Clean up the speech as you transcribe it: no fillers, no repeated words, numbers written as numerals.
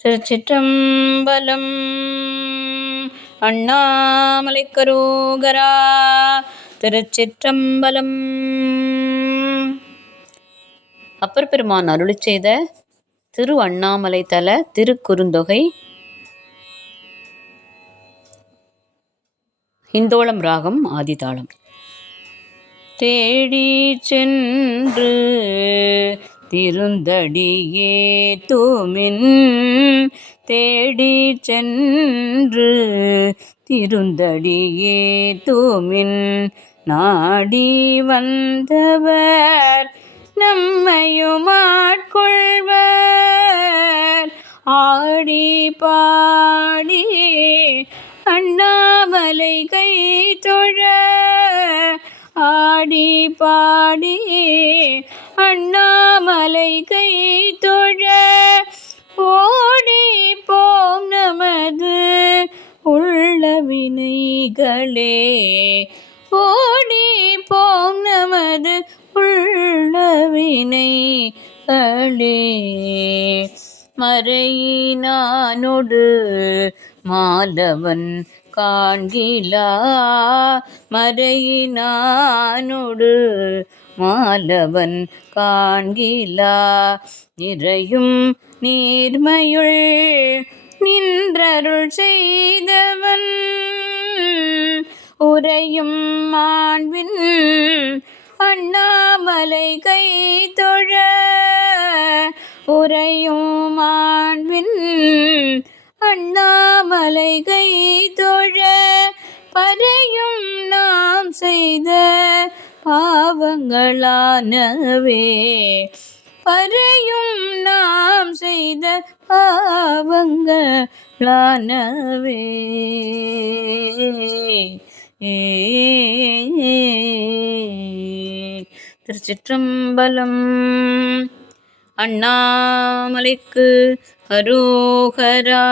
திருச்சிற்றம்பலம். அண்ணாமலை கரோகரா. திருச்சிற்றம்பலம். அப்பர் பெருமான் அருளிச் செய்த திரு அண்ணாமலை தல திருக்குறுந்தொகை. இந்தோளம் ராகம் ஆதிதாளம். தேடி சென்று திருந்தடியே தூமின், தேடி சென்று திருந்தடியே தூமின், நாடி வந்தவர் நம்மையும் ஆட்கொள்வர், ஆடி பாடி அண்ணாமலை கை தொழ, ஆடி பாடி அண்ணாமலை கை தொழ, ஓடி போம் நமது உள்ள வினைகளே, ஓடி போம் நமது உள்ள வினைகளே. மறையினானொடு மாலவன் காண்கிலா, மறையினானொடு மாலவன் காண்கிலா, நிறையும் நீர்மையுள் நின்றருள் செய்தவன், உறையும் மாண்பின் அண்ணாமலை கை தொழ, உறையும் மாண்பின் அண்ணாமலை கை தொழ, பறையும் நாம் செய்த பாவங்களானவே, பறையும் நாம் செய்த பாவங்களானவே. திருச்சிற்றம்பலம். அண்ணாமலைக்கு அரோகரா.